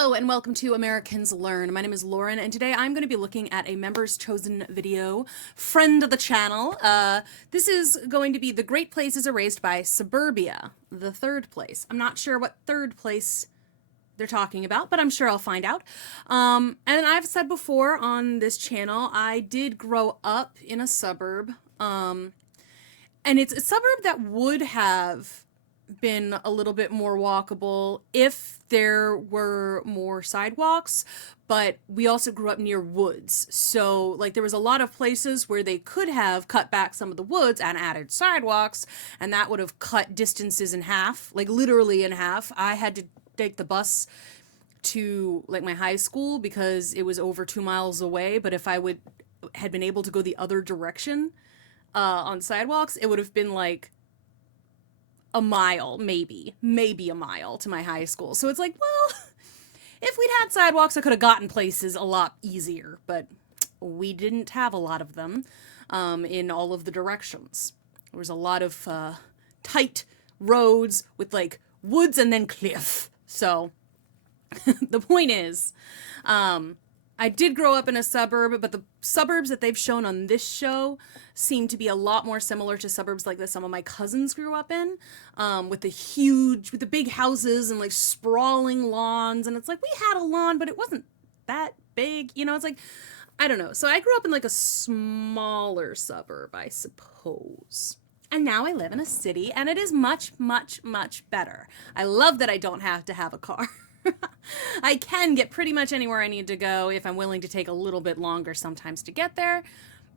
Hello and welcome to Americans Learn. My name is Lauren and today I'm going to be looking at a members chosen video, friend of the channel. This is going to be The Great Places Erased by Suburbia, the third place. I'm not sure what third place they're talking about, but I'm sure I'll find out. And I've said before on this channel, I did grow up in a suburb. And it's a suburb that would have been a little bit more walkable if there were more sidewalks, but we also grew up near woods. So like there was a lot of places where they could have cut back some of the woods and added sidewalks, and that would have cut distances in half, like literally in half. I had to take the bus to like my high school because it was over 2 miles away, but if I had been able to go the other direction on sidewalks, it would have been like a mile, maybe a mile to my high school. So it's like, well, if we'd had sidewalks, I could have gotten places a lot easier, but we didn't have a lot of them in all of the directions. There was a lot of tight roads with like woods and then cliff. So the point is, I did grow up in a suburb, but the suburbs that they've shown on this show seem to be a lot more similar to suburbs like that some of my cousins grew up in, with the big houses and like sprawling lawns. And it's like, we had a lawn, but it wasn't that big, you know, it's like, I don't know. So I grew up in like a smaller suburb, I suppose. And now I live in a city and it is much, much, much better. I love that I don't have to have a car. I can get pretty much anywhere I need to go if I'm willing to take a little bit longer sometimes to get there.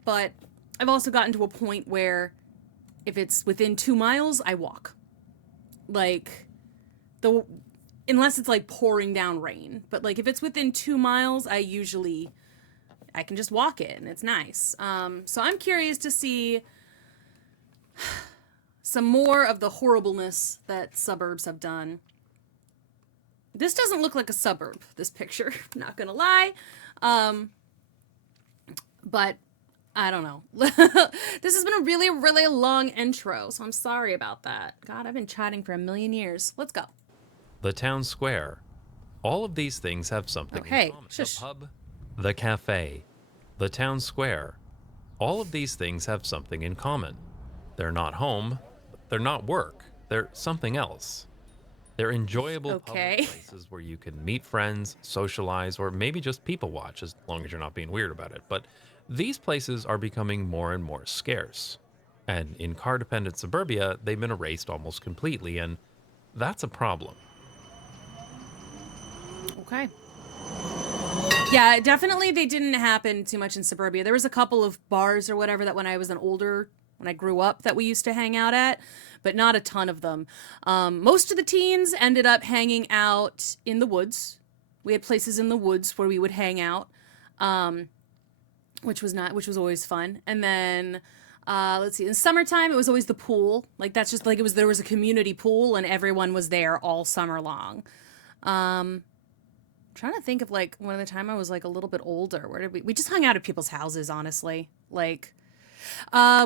But I've also gotten to a point where if it's within 2 miles, I walk. Like, unless it's like pouring down rain. But like if it's within 2 miles, I can just walk it and it's nice. So I'm curious to see some more of the horribleness that suburbs have done. This doesn't look like a suburb, this picture, not gonna lie. But I don't know. This has been a really, really long intro, so I'm sorry about that. God, I've been chatting for a million years. Let's go. The town square. All of these things have something in common. Shush. The pub, the cafe, the town square. All of these things have something in common. They're not home, they're not work, they're something else. They're enjoyable public places where you can meet friends, socialize, or maybe just people watch, as long as you're not being weird about it. But these places are becoming more and more scarce. And in car-dependent suburbia, they've been erased almost completely, and that's a problem. Okay. Yeah, definitely they didn't happen too much in suburbia. There was a couple of bars or whatever that when I grew up that we used to hang out at, but not a ton of them. Most of the teens ended up hanging out in the woods. We had places in the woods where we would hang out, which was always fun. And then, let's see, in summertime, it was always the pool. Like that's just like there was a community pool and everyone was there all summer long. Trying to think of like one of the time I was like a little bit older. Where did we just hung out at people's houses, honestly. Like,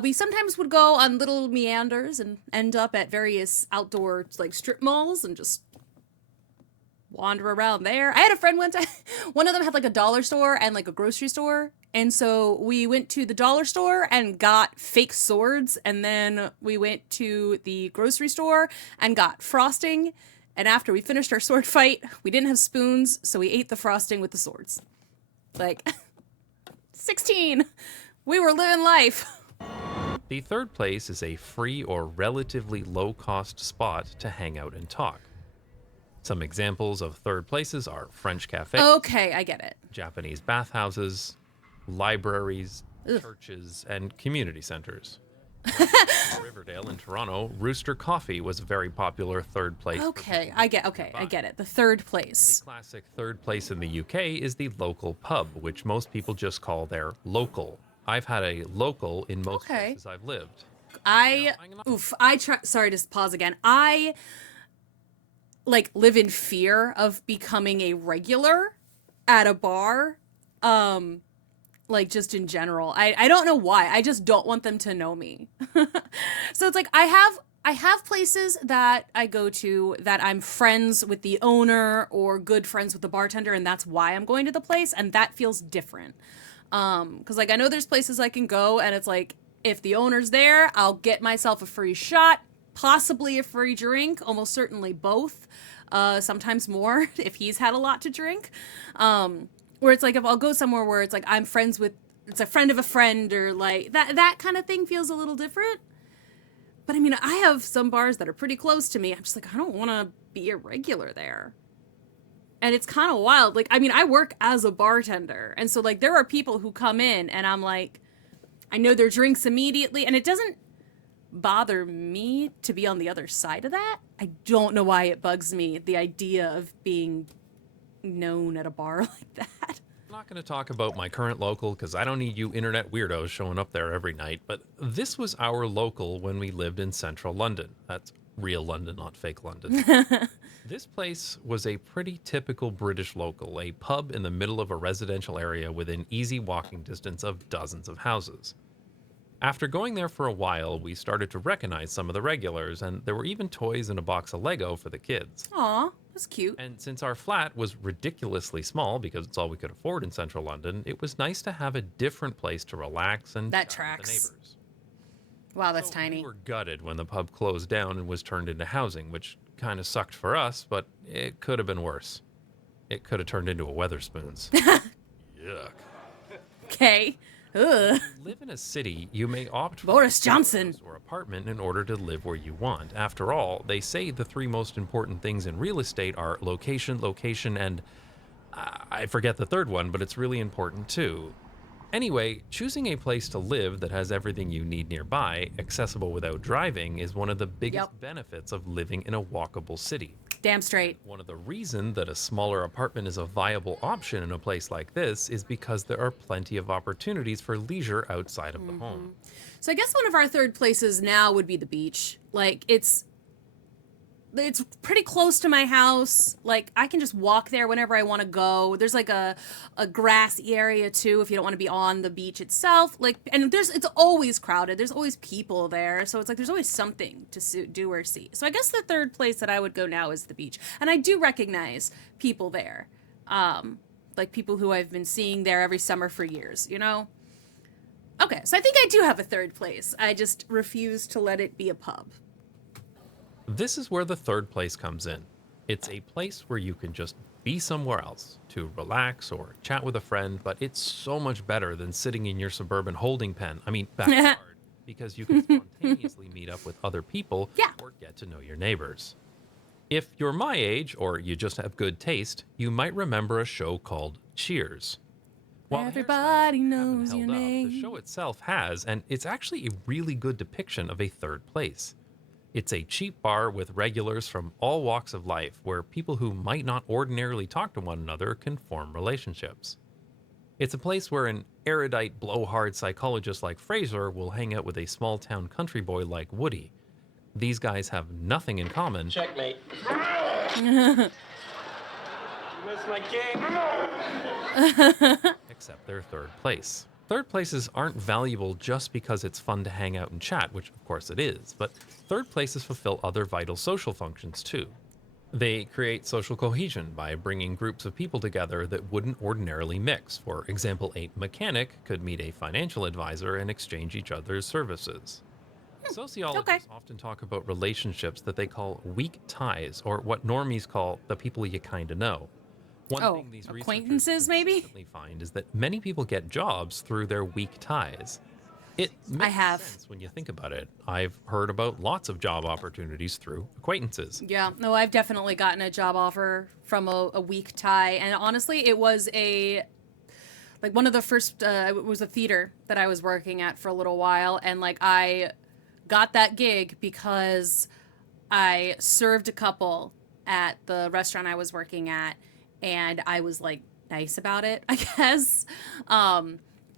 we sometimes would go on little meanders and end up at various outdoor like strip malls and just wander around there. I had a friend one time, one of them had like a dollar store and like a grocery store. And so we went to the dollar store and got fake swords. And then we went to the grocery store and got frosting. And after we finished our sword fight, we didn't have spoons. So we ate the frosting with the swords. Like 16. We were living life. The third place is a free or relatively low-cost spot to hang out and talk. Some examples of third places are French cafes. Okay, I get it. Japanese bathhouses, libraries, churches, and community centers. In Riverdale in Toronto, Rooster Coffee was a very popular third place. Okay, I get it. The third place. The classic third place in the UK is the local pub, which most people just call their local. I've had a local in most places I've lived. Sorry to pause again. I like live in fear of becoming a regular at a bar. Like just in general. I don't know why. I just don't want them to know me. So it's like I have I have places that I go to that I'm friends with the owner or good friends with the bartender, and that's why I'm going to the place, and that feels different. Because like I know there's places I can go, and it's like if the owner's there, I'll get myself a free shot, possibly a free drink, almost certainly both. Sometimes more if he's had a lot to drink. Where it's like if I'll go somewhere where it's like I'm friends with, it's a friend of a friend, or like that kind of thing feels a little different. But I mean, I have some bars that are pretty close to me. I'm just like, I don't want to be a regular there. And it's kind of wild. Like, I mean, I work as a bartender. And so, like, there are people who come in and I'm like, I know their drinks immediately. And it doesn't bother me to be on the other side of that. I don't know why it bugs me, the idea of being known at a bar like that. I'm not going to talk about my current local because I don't need you internet weirdos showing up there every night, but this was our local when we lived in central London. That's real London, not fake London. This place was a pretty typical British local, a pub in the middle of a residential area within easy walking distance of dozens of houses. After going there for a while, we started to recognize some of the regulars, and there were even toys and a box of Lego for the kids. Aw, that's cute. And since our flat was ridiculously small because it's all we could afford in central London, it was nice to have a different place to relax and That chat with the tracks. neighbors. Wow, that's So tiny. We were gutted when the pub closed down and was turned into housing, which kind of sucked for us, but it could have been worse. It could have turned into a Weatherspoons. Yuck. Okay. Ugh. Live in a city, you may opt for Boris a Johnson. house or apartment in order to live where you want. After all, they say the three most important things in real estate are location, location, and I forget the third one, but it's really important too. Anyway, choosing a place to live that has everything you need nearby, accessible without driving, is one of the biggest benefits of living in a walkable city. Damn straight. One of the reasons that a smaller apartment is a viable option in a place like this is because there are plenty of opportunities for leisure outside of the home. So I guess one of our third places now would be the beach. Like it's pretty close to my house. Like I can just walk there whenever I want to go. There's like a grassy area too if you don't want to be on the beach itself. Like and it's always crowded. There's always people there. So it's like there's always something to do or see. So I guess the third place that I would go now is the beach. And I do recognize people there. Like people who I've been seeing there every summer for years, you know? Okay, so I think I do have a third place. I just refuse to let it be a pub. This is where the third place comes in. It's a place where you can just be somewhere else to relax or chat with a friend, but it's so much better than sitting in your suburban holding pen. I mean, backyard, because you can spontaneously meet up with other people or get to know your neighbors. If you're my age or you just have good taste, you might remember a show called Cheers. While Everybody hairstyles knows haven't your held up, name. the show itself has, and it's actually a really good depiction of a third place. It's a cheap bar with regulars from all walks of life where people who might not ordinarily talk to one another can form relationships. It's a place where an erudite blowhard psychologist like Fraser will hang out with a small town country boy like Woody. These guys have nothing in common. Checkmate. You missed my king. Except their third place. Third places aren't valuable just because it's fun to hang out and chat, which of course it is, but third places fulfill other vital social functions too. They create social cohesion by bringing groups of people together that wouldn't ordinarily mix. For example, a mechanic could meet a financial advisor and exchange each other's services. Sociologists often talk about relationships that they call weak ties, or what normies call the people you kind of know. One thing these acquaintances, researchers maybe? consistently find is that many people get jobs through their weak ties. It makes sense when you think about it. I've heard about lots of job opportunities through acquaintances. Yeah, no, I've definitely gotten a job offer from a weak tie, and honestly, it was one of the first. It was a theater that I was working at for a little while, and like I got that gig because I served a couple at the restaurant I was working at, and I was like nice about it, I guess.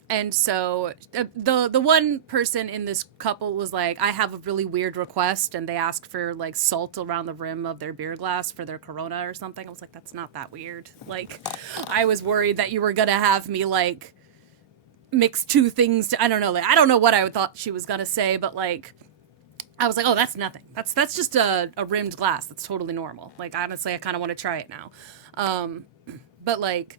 And so the one person in this couple was like, I have a really weird request, and they asked for like salt around the rim of their beer glass for their Corona or something. I was like, that's not that weird. Like, I was worried that you were gonna have me like mix two things. I don't know. Like, I don't know what I thought she was gonna say, but like, I was like, oh, that's nothing. That's just a rimmed glass. That's totally normal. Like, honestly, I kind of want to try it now. But like,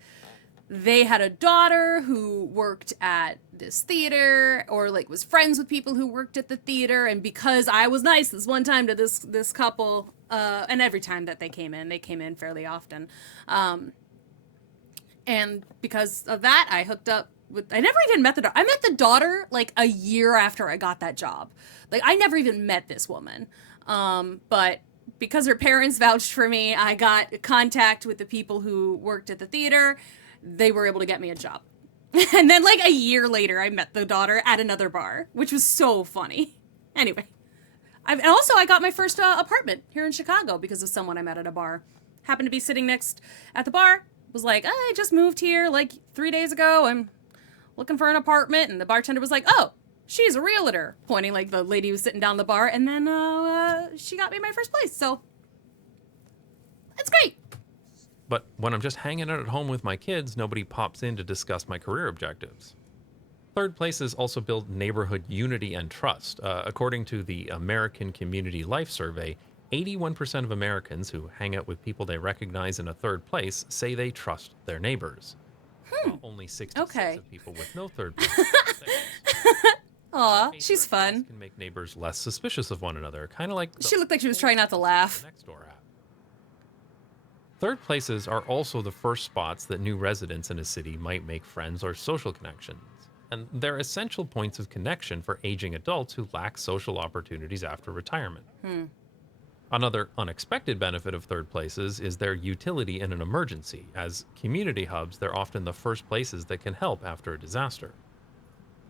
they had a daughter who worked at this theater, or like was friends with people who worked at the theater. And because I was nice this one time to this couple, and every time that they came in fairly often. And because of that, I hooked up with, I never even met the daughter. I met the daughter like a year after I got that job. Like, I never even met this woman. But because her parents vouched for me, I got contact with the people who worked at the theater. They were able to get me a job. And then like a year later, I met the daughter at another bar, which was so funny. Anyway, and also I got my first apartment here in Chicago because of someone I met at a bar. Happened to be sitting next at the bar. Was like, oh, I just moved here like 3 days ago. I'm looking for an apartment. And the bartender was like, oh, she's a realtor, pointing like the lady who was sitting down the bar. And then she got me my first place. So it's great. But when I'm just hanging out at home with my kids, nobody pops in to discuss my career objectives. Third places also build neighborhood unity and trust. According to the American Community Life Survey, 81% of Americans who hang out with people they recognize in a third place say they trust their neighbors. While only 66 of people with no third place. Aw, she's fun. Can make neighbors less suspicious of one another, kind of like she looked like she was trying not to laugh. Next door app. Third places are also the first spots that new residents in a city might make friends or social connections, and they're essential points of connection for aging adults who lack social opportunities after retirement. Another unexpected benefit of third places is their utility in an emergency. As community hubs, they're often the first places that can help after a disaster.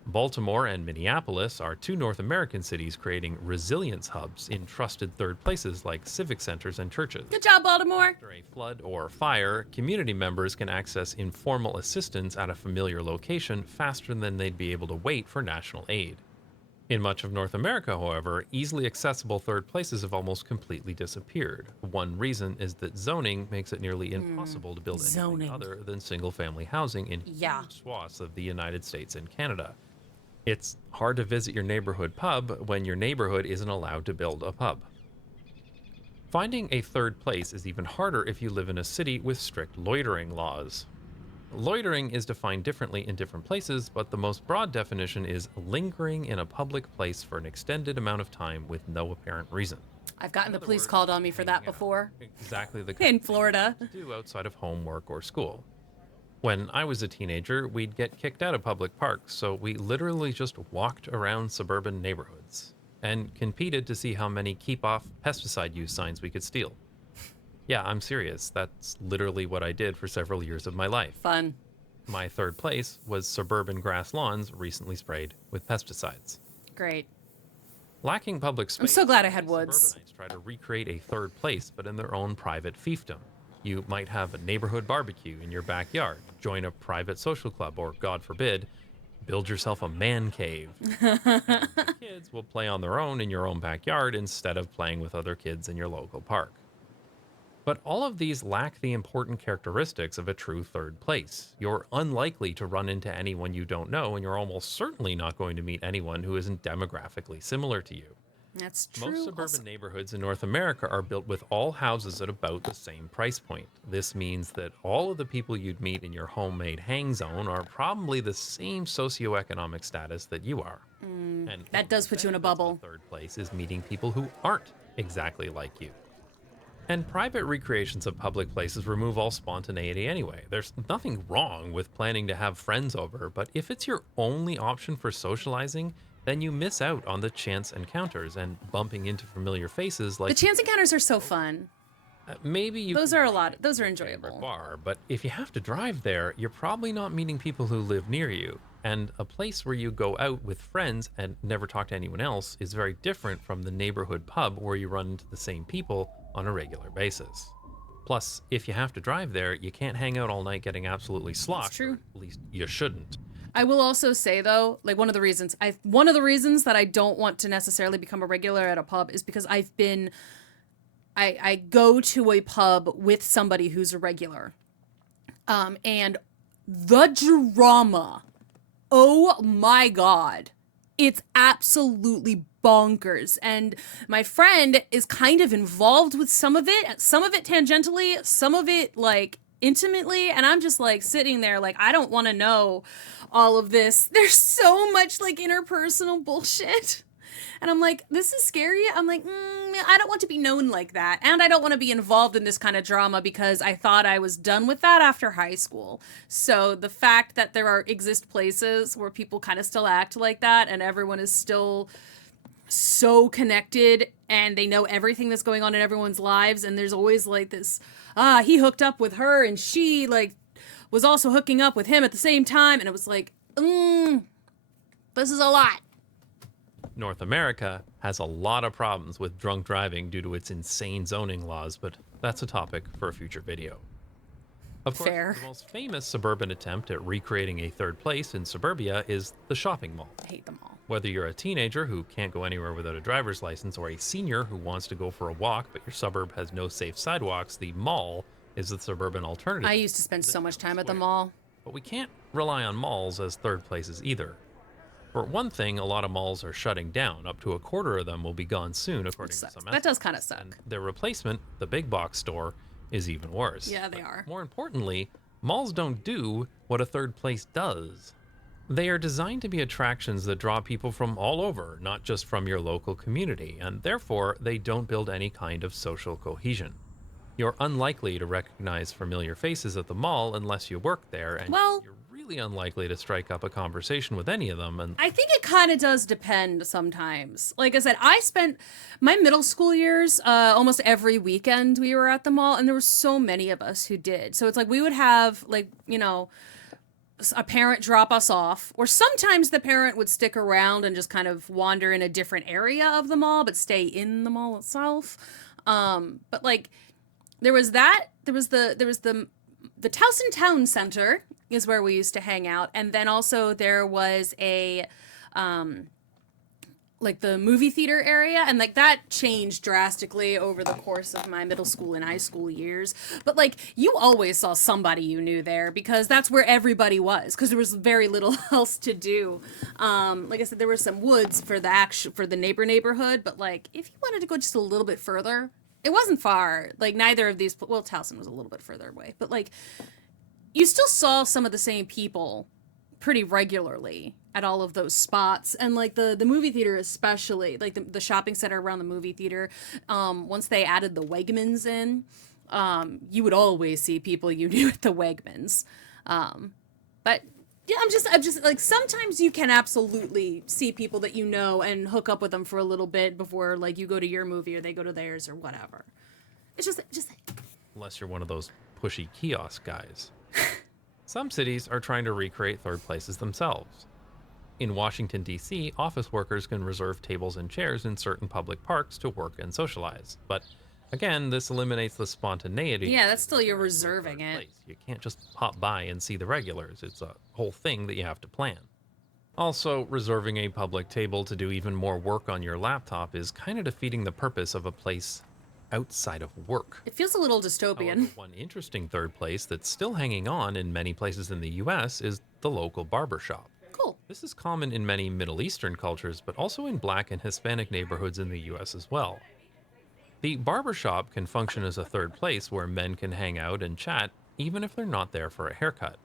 Baltimore and Minneapolis are two North American cities creating resilience hubs in trusted third places like civic centers and churches. Good job, Baltimore. After a flood or fire, community members can access informal assistance at a familiar location faster than they'd be able to wait for national aid. In much of North America, however, easily accessible third places have almost completely disappeared. One reason is that zoning makes it nearly impossible to build anything other than single-family housing in huge swaths of the United States and Canada. It's hard to visit your neighborhood pub when your neighborhood isn't allowed to build a pub. Finding a third place is even harder if you live in a city with strict loitering laws. Loitering is defined differently in different places, but the most broad definition is lingering in a public place for an extended amount of time with no apparent reason. I've gotten the police called on me for that before. Exactly the in Florida. To do outside of home, work, or school. When I was a teenager, we'd get kicked out of public parks, so we literally just walked around suburban neighborhoods and competed to see how many keep off pesticide use signs we could steal. Yeah, I'm serious. That's literally what I did for several years of my life. Fun. My third place was suburban grass lawns recently sprayed with pesticides. Great. Lacking public space, I'm so glad I had woods. Suburbanites try to recreate a third place, but in their own private fiefdom. You might have a neighborhood barbecue in your backyard, join a private social club, or, God forbid, build yourself a man cave. And the kids will play on their own in your own backyard instead of playing with other kids in your local park. But all of these lack the important characteristics of a true third place. You're unlikely to run into anyone you don't know, and you're almost certainly not going to meet anyone who isn't demographically similar to you. That's true. Most suburban neighborhoods in North America are built with all houses at about the same price point. This means that all of the people you'd meet in your homemade hang zone are probably the same socioeconomic status that you are. And that does put you in a bubble. The third place is meeting people who aren't exactly like you. And private recreations of public places remove all spontaneity anyway. There's nothing wrong with planning to have friends over, but if it's your only option for socializing, then you miss out on the chance encounters and bumping into familiar faces like... The chance encounters are so fun. Maybe you... Those are a lot. Those are enjoyable. Bar, but if you have to drive there, you're probably not meeting people who live near you. And a place where you go out with friends and never talk to anyone else is very different from the neighborhood pub where you run into the same people on a regular basis. Plus, if you have to drive there, you can't hang out all night getting absolutely sloshed. That's true. At least you shouldn't. I will also say though, like one of the reasons that I don't want to necessarily become a regular at a pub is because I go to a pub with somebody who's a regular. And the drama, oh my God, It's absolutely bonkers. And my friend is kind of involved with some of it tangentially, some of it like intimately. And I'm just like sitting there like, I don't want to know all of this. There's so much like interpersonal bullshit. And I'm like, this is scary. I'm like, I don't want to be known like that. And I don't want to be involved in this kind of drama because I thought I was done with that after high school. So the fact that exist places where people kind of still act like that and everyone is still so connected and they know everything that's going on in everyone's lives. And there's always like this, he hooked up with her and she like was also hooking up with him at the same time. And it was like, this is a lot. North America has a lot of problems with drunk driving due to its insane zoning laws, but that's a topic for a future video. Of course, Fair. the most famous suburban attempt at recreating a third place in Suburbia is the shopping mall. I hate them all. Whether you're a teenager who can't go anywhere without a driver's license or a senior who wants to go for a walk but your suburb has no safe sidewalks, the mall is the suburban alternative. I used to spend so much time at the mall. But we can't rely on malls as third places either. For one thing, a lot of malls are shutting down. Up to a quarter of them will be gone soon, according to some estimates. That does kind of suck. And their replacement, the big box store, is even worse. Yeah, they are. More importantly, malls don't do what a third place does. They are designed to be attractions that draw people from all over, not just from your local community, and therefore they don't build any kind of social cohesion. You're unlikely to recognize familiar faces at the mall unless you work there, and you're really unlikely to strike up a conversation with any of them. And I think it kind of does depend sometimes. Like I said, I spent my middle school years, almost every weekend we were at the mall, and there were so many of us who did. So it's like we would have like, a parent drop us off, or sometimes the parent would stick around and just kind of wander in a different area of the mall, but stay in the mall itself. But like there was the Towson Town Center is where we used to hang out. And then also there was a, like the movie theater area. And like that changed drastically over the course of my middle school and high school years. But like you always saw somebody you knew there because that's where everybody was, because there was very little else to do. Like I said, there were some woods for the neighborhood. But like if you wanted to go just a little bit further, it wasn't far. Like neither of these, well, Towson was a little bit further away, but like you still saw some of the same people pretty regularly at all of those spots. And like the movie theater, especially like the shopping center around the movie theater, once they added the Wegmans in, you would always see people you knew at the Wegmans. But yeah, I'm just like, sometimes you can absolutely see people that you know and hook up with them for a little bit before like you go to your movie or they go to theirs or whatever. It's just unless you're one of those pushy kiosk guys. Some cities are trying to recreate third places themselves. In Washington, D.C., office workers can reserve tables and chairs in certain public parks to work and socialize. But again, this eliminates the spontaneity. Yeah, that's still you're reserving it. You can't just pop by and see the regulars. It's a whole thing that you have to plan. Also, reserving a public table to do even more work on your laptop is kind of defeating the purpose of a place outside of work. It feels a little dystopian. However, one interesting third place that's still hanging on in many places in the U.S. is the local barbershop. Cool. This is common in many Middle Eastern cultures, but also in Black and Hispanic neighborhoods in the U.S. as well. The barbershop can function as a third place where men can hang out and chat, even if they're not there for a haircut.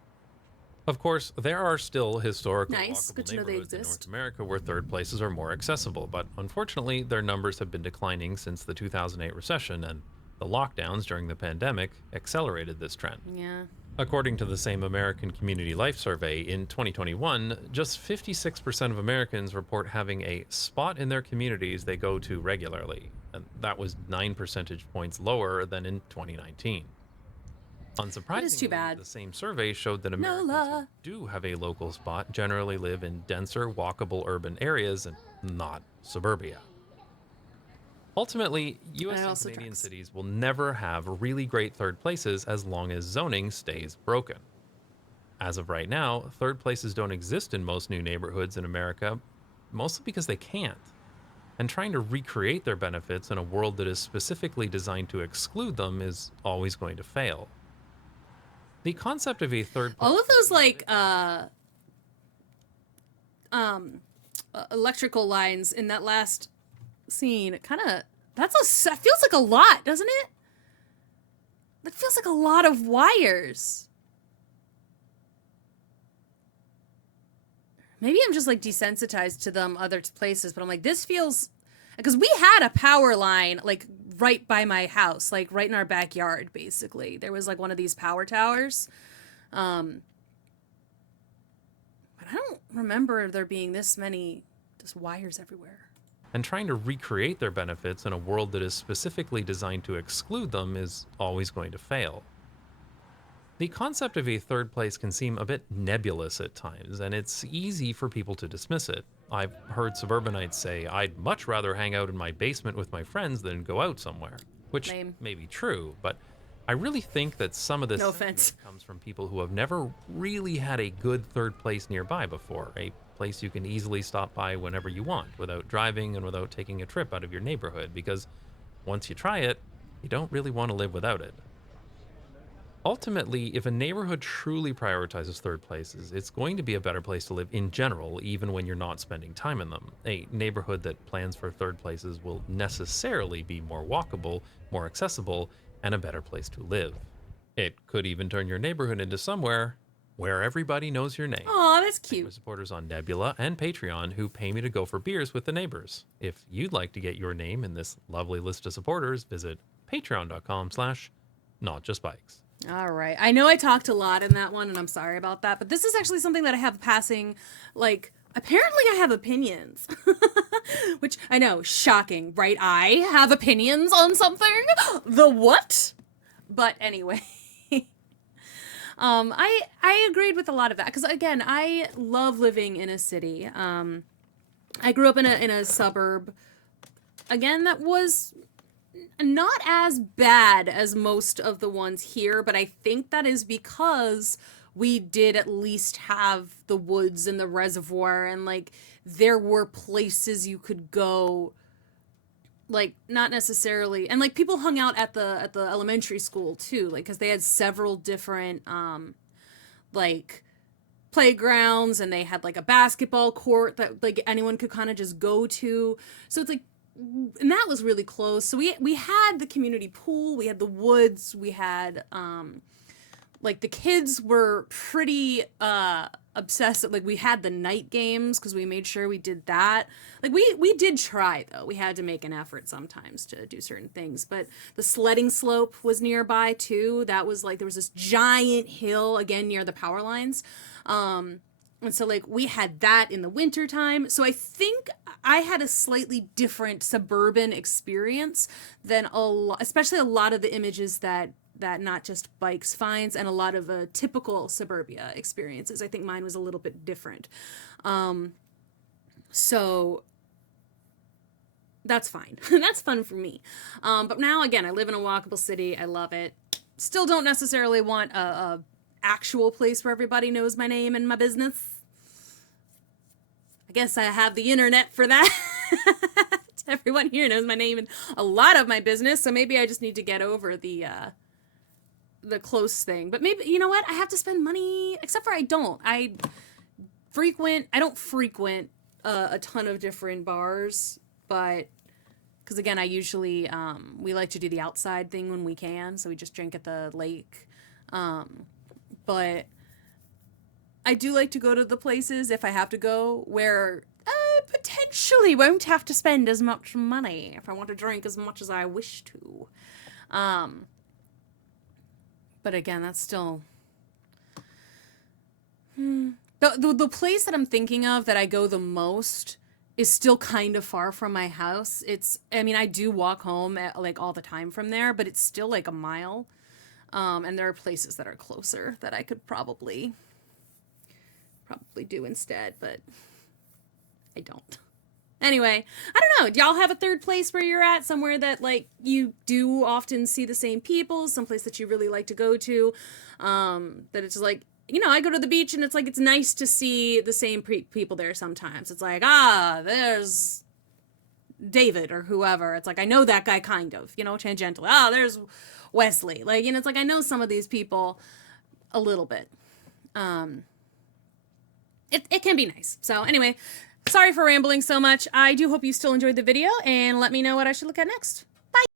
Of course, there are still historical walkable neighborhoods in North America where third places are more accessible, but unfortunately, their numbers have been declining since the 2008 recession, and the lockdowns during the pandemic accelerated this trend. Yeah. According to the same American Community Life Survey, in 2021, just 56% of Americans report having a spot in their communities they go to regularly, and that was 9 percentage points lower than in 2019. Unsurprisingly, too bad. the same survey showed that Americans who do have a local spot generally live in denser, walkable urban areas and not suburbia. Ultimately, U.S. and Canadian cities will never have really great third places as long as zoning stays broken. As of right now, third places don't exist in most new neighborhoods in America, mostly because they can't. And trying to recreate their benefits in a world that is specifically designed to exclude them is always going to fail. The concept of a third place... All of those, like, electrical lines in that last scene. It kind of, that feels like a lot, doesn't it? That feels like a lot of wires. Maybe I'm just like desensitized to them other places, but I'm like, this feels, because we had a power line like right by my house, like right in our backyard, basically. There was like one of these power towers. But I don't remember there being this many just wires everywhere. And trying to recreate their benefits in a world that is specifically designed to exclude them is always going to fail. The concept of a third place can seem a bit nebulous at times, and it's easy for people to dismiss it. I've heard suburbanites say, I'd much rather hang out in my basement with my friends than go out somewhere, which Lame. may be true, but I really think that some of this No offense. comes from people who have never really had a good third place nearby before, a place you can easily stop by whenever you want without driving and without taking a trip out of your neighborhood, because once you try it, you don't really want to live without it. Ultimately, if a neighborhood truly prioritizes third places, it's going to be a better place to live in general, even when you're not spending time in them. A neighborhood that plans for third places will necessarily be more walkable, more accessible, and a better place to live. It could even turn your neighborhood into somewhere where everybody knows your name. Aw, that's My cute. supporters on Nebula and Patreon who pay me to go for beers with the neighbors. If you'd like to get your name in this lovely list of supporters, visit patreon.com/notjustbikes. All right. I know I talked a lot in that one, and I'm sorry about that, but this is actually something that I have passing, like, apparently I have opinions. Which, I know, shocking, right? I have opinions on something? The what? But anyway. I agreed with a lot of that, because, again, I love living in a city. I grew up in a suburb, again, that was not as bad as most of the ones here, but I think that is because we did at least have the woods and the reservoir, and like there were places you could go, like not necessarily, and like people hung out at the elementary school too, like because they had several different like playgrounds, and they had like a basketball court that like anyone could kind of just go to. So it's like, and that was really close. So we had the community pool, we had the woods, we had like the kids were pretty obsessed. Like we had the night games because we made sure we did that. Like we did try though. We had to make an effort sometimes to do certain things. But the sledding slope was nearby too. That was like, there was this giant hill again near the power lines. And so, like, we had that in the wintertime. So I think I had a slightly different suburban experience than especially a lot of the images that Not Just Bikes finds, and a lot of typical suburbia experiences. I think mine was a little bit different. So that's fine. That's fun for me. But now, again, I live in a walkable city. I love it. Still don't necessarily want a actual place where everybody knows my name and my business. I guess I have the internet for that. Everyone here knows my name and a lot of my business, so maybe I just need to get over the close thing. But maybe, you know what? I have to spend money, except for I don't frequent a ton of different bars, but because again, I usually we like to do the outside thing when we can, so we just drink at the lake. But I do like to go to the places, if I have to go, where I potentially won't have to spend as much money if I want to drink as much as I wish to. But again, that's still... The place that I'm thinking of that I go the most is still kind of far from my house. I do walk home like all the time from there, but it's still like a mile. And there are places that are closer that I could probably do instead, but I don't. Anyway, I don't know. Do y'all have a third place where you're at? Somewhere that like you do often see the same people, someplace that you really like to go to, that it's like, I go to the beach and it's like, it's nice to see the same people there sometimes. It's like, there's David or whoever. It's like, I know that guy kind of, tangentially. There's Wesley. Like, it's like, I know some of these people a little bit. It can be nice. So anyway, Sorry for rambling so much. I do hope you still enjoyed the video, and let me know what I should look at next.